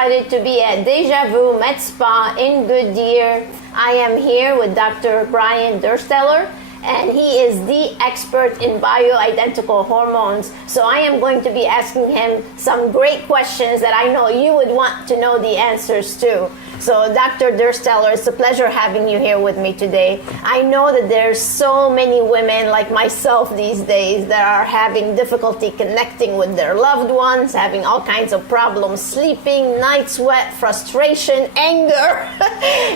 excited to be at Deja MedSpa in Goodyear. I am here with Dr. Brian Dursteller, and he is the expert in bioidentical hormones. So I am going to be asking him some great questions that I know you would want to know the answers to. So Dr. Dursteller, it's a pleasure having you here with me today. I know that there's so many women like myself these days that are having difficulty connecting with their loved ones, having all kinds of problems, sleeping, night sweat, frustration, anger,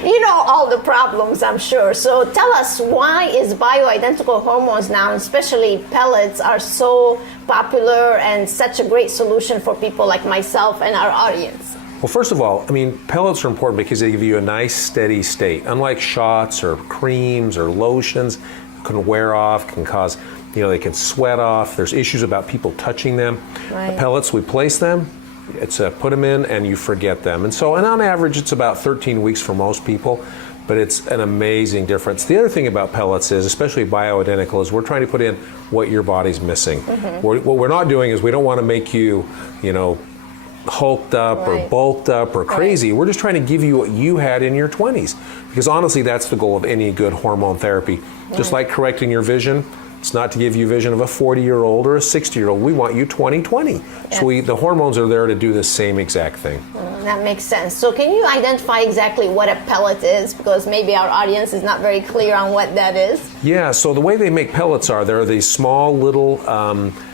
you know, all the problems, I'm sure. So tell us, why is bioidentical hormones now, especially pellets, are so popular and such a great solution for people like myself and our audience? Well, first of all, I mean, pellets are important because they give you a nice steady state. Unlike shots or creams or lotions, can wear off, can cause, you know, they can sweat off. There's issues about people touching them. Right. The pellets, we place them, it's put them in and you forget them. And on average, it's about 13 weeks for most people, but it's an amazing difference. The other thing about pellets is, especially bioidentical, is we're trying to put in what your body's missing. Mm-hmm. What we're not doing is we don't want to make you, you know, hulked up or bulked up or crazy. We're just trying to give you what you had in your 20s. Because honestly, that's the goal of any good hormone therapy. Just like correcting your vision, it's not to give you vision of a 40-year-old or a 60-year-old. We want you 20/20. Yes. So the hormones are there to do the same exact thing. That makes sense. So can you identify exactly what a pellet is? Because maybe our audience is not very clear on what that is. Yeah, so the way they make pellets they're these small little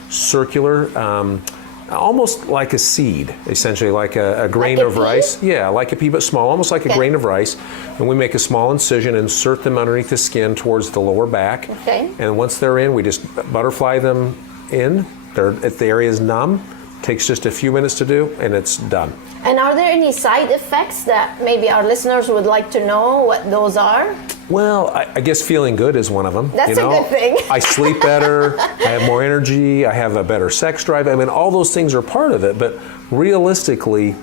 circular, almost like a seed, essentially, like a grain of rice. Yeah, like a pea, but small, almost like a grain of rice. And we make a small incision, insert them underneath the skin towards the lower back. Okay. And once they're in, we just butterfly them in. If the area is numb, takes just a few minutes to do, and it's done. And are there any side effects that maybe our listeners would like to know what those are? Well, I guess feeling good is one of them. That's a good thing. I sleep better, I have more energy, I have a better sex drive. I mean, all those things are part of it, but realistically,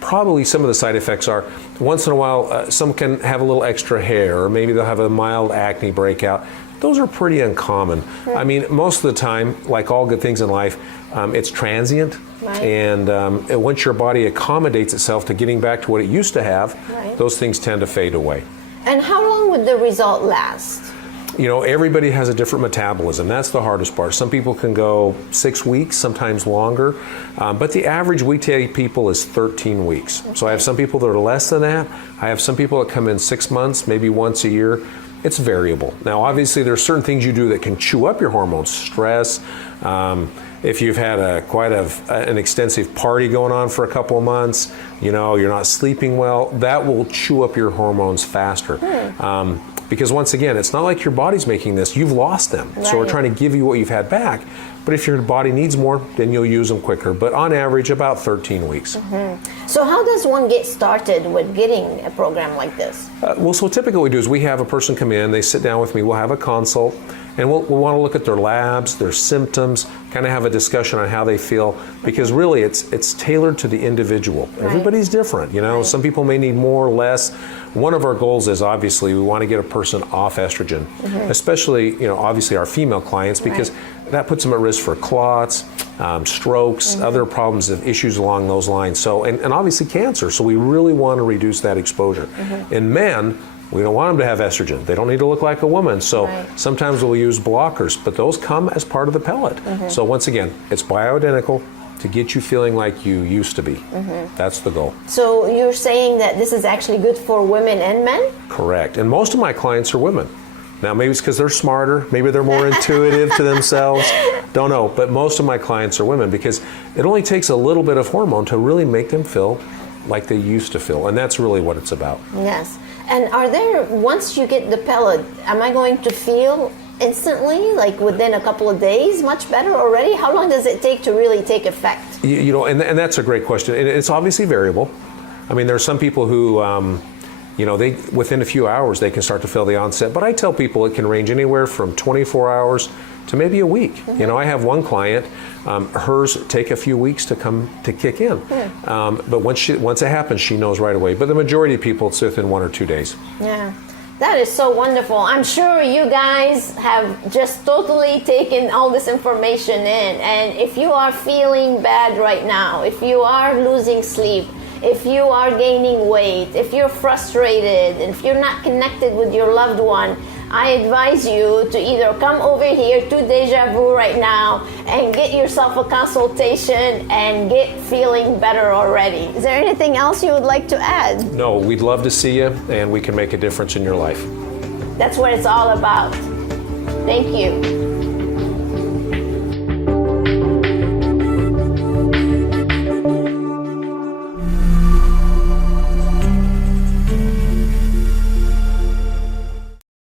probably some of the side effects are, once in a while, some can have a little extra hair, or maybe they'll have a mild acne breakout. Those are pretty uncommon. I mean, most of the time, like all good things in life, it's transient. Right. And once your body accommodates itself to getting back to what it used to have, those things tend to fade away. And how long would the result last? You know, everybody has a different metabolism. That's the hardest part. Some people can go 6 weeks, sometimes longer. But the average we tell people is 13 weeks. Okay. So I have some people that are less than that. I have some people that come in 6 months, maybe once a year. It's variable. Now, obviously, there are certain things you do that can chew up your hormones. Stress, if you've had quite an extensive party going on for a couple of months, you know, you're not sleeping well, that will chew up your hormones faster. Because once again, it's not like your body's making this, you've lost them. Right. So we're trying to give you what you've had back. But if your body needs more, then you'll use them quicker. But on average, about 13 weeks. Mm-hmm. So how does one get started with getting a program like this? Well, so typically what we do is we have a person come in, they sit down with me, we'll have a consult, and we'll want to look at their labs, their symptoms, kind of have a discussion on how they feel, because really it's tailored to the individual. Right. Everybody's different, you know. Right. Some people may need more or less. One of our goals is obviously we want to get a person off estrogen, especially, you know, obviously our female clients, because that puts them at risk for clots, strokes, other problems, issues along those lines. So, and obviously cancer. So we really want to reduce that exposure. In men, we don't want them to have estrogen. They don't need to look like a woman. So sometimes we'll use blockers, but those come as part of the pellet. So once again, it's bioidentical to get you feeling like you used to be. That's the goal. So you're saying that this is actually good for women and men? Correct. And most of my clients are women. Now, maybe it's because they're smarter, maybe they're more intuitive to themselves, don't know. But most of my clients are women because it only takes a little bit of hormone to really make them feel like they used to feel. And that's really what it's about. Yes. And are there, once you get the pellet, am I going to feel instantly, like within a couple of days, much better already? How long does it take to really take effect? You know, and that's a great question. And it's obviously variable. I mean, there are some people who, you know, they within a few hours they can start to feel the onset. But I tell people it can range anywhere from 24 hours to maybe a week. You know, I have one client, hers take a few weeks to kick in. But once it happens, she knows right away. But the majority of people, it's within 1 or 2 days. Yeah. That is so wonderful. I'm sure you guys have just totally taken all this information in. And if you are feeling bad right now, if you are losing sleep, if you are gaining weight, if you're frustrated, if you're not connected with your loved one, I advise you to either come over here to Deja Vu right now and get yourself a consultation and get feeling better already. Is there anything else you would like to add? No, we'd love to see you, and we can make a difference in your life. That's what it's all about. Thank you.